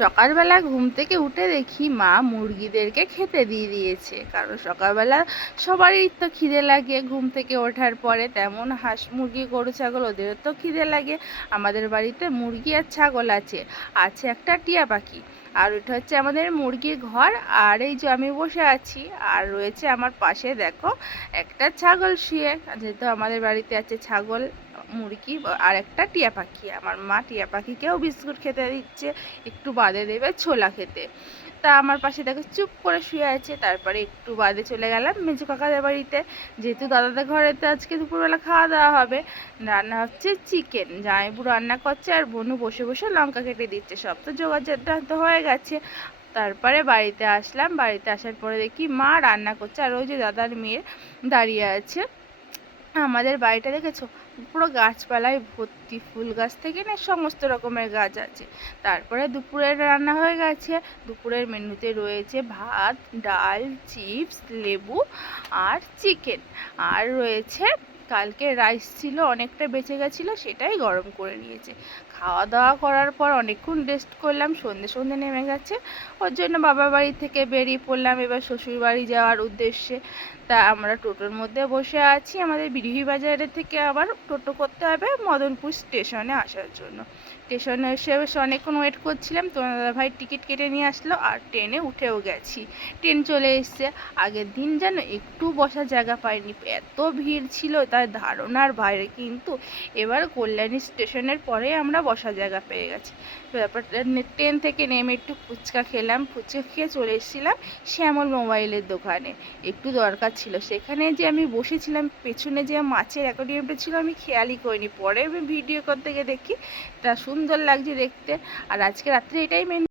সকালবেলা ঘুম থেকে উঠে দেখি মা মুরগিদেরকে খেতে দিয়ে দিয়েছে, কারণ সকালবেলা সবারই তো খিদে লাগে ঘুম থেকে ওঠার পরে। তেমন হাঁস মুরগি গরু ছাগল ওদেরও তো খিদে লাগে। আমাদের বাড়িতে মুরগি আর ছাগল আছে, আছে একটা টিয়া পাখি। আর ওটা হচ্ছে আমাদের মুরগির ঘর। আর এই যে আমি বসে আছি, আর রয়েছে আমার পাশে দেখো একটা ছাগল শুয়ে, যেহেতু আমাদের বাড়িতে আছে ছাগল মুরগি আর একটা টিয়া পাখি। আমার মা টিয়া পাখিকেও বিস্কুট খেতে দিচ্ছে, একটু বাদে দেবে ছোলা খেতে। তা আমার পাশে দেখো চুপ করে শুয়ে আছে। তারপরে একটু বাদে চলে গেলাম মেজো কাকাদের বাড়িতে, যেহেতু দাদাদের ঘরেতে আজকে দুপুরবেলা খাওয়া দাওয়া হবে। রান্না হচ্ছে চিকেন, জামাইবু রান্না করছে আর বনু বসে বসে লঙ্কা কেটে দিচ্ছে। সব তো জোগাড় হয়ে গেছে। তারপরে বাড়িতে আসলাম, বাড়িতে আসার পরে দেখি মা রান্না করছে আর ওই যে দাদার মেয়ে দাঁড়িয়ে আছে। আমাদের বাড়িটা দেখেছো পুরো গাছপালায় ভর্তি, ফুল গাছ থেকে না সমস্ত রকমের গাছ আছে। তারপরে দুপুরের রান্না হয়ে গেছে। দুপুরের মেনুতে রয়েছে ভাত, ডাল, চিপস, লেবু আর চিকেন। আর রয়েছে কালকে রাইস ছিল, অনেকটা বেঁচে গেছিলো, সেটাই গরম করে নিয়েছে। খাওয়া দাওয়া করার পর অনেকক্ষণ রেস্ট করলাম, সন্ধে নেমে গেছে। ওর জন্য বাবার বাড়ি থেকে বেরিয়ে পড়লাম এবার শ্বশুর বাড়ি যাওয়ার উদ্দেশ্যে। তা আমরা টোটোর মধ্যে বসে আছি, আমাদের বিড়িহি বাজারের থেকে আবার টোটো করতে হবে মদনপুর স্টেশনে আসার জন্য। স্টেশনে এসে অনেকক্ষণ ওয়েট করছিলাম, তোমার দাদাভাই টিকিট কেটে নিয়ে আসলো আর ট্রেনে উঠেও গেছি। ট্রেন চলে এসছে। আগের দিন যেন একটু বসার জায়গা পাইনি, এত ভিড় ছিল তার ধারণার বাইরে। কিন্তু এবার কল্যাণী স্টেশনের পরে আমরা বসার জায়গা পেয়ে গেছি। ব্যাপারটা ট্রেন থেকে নেমে একটু ফুচকা খেলাম, ফুচকা খেয়ে চলে এসেছিলাম শ্যামল মোবাইলের দোকানে। একটু দরকার ছিল, সেখানে যে আমি বসেছিলাম পেছনে যে মাছের অ্যাকোয়ারিয়ামটা ছিল আমি খেয়ালই করিনি, পরে আমি ভিডিও করতে গিয়ে দেখি তা সুন্দর লাগছে দেখতে। আর আজকে রাত্রে এটাই মেন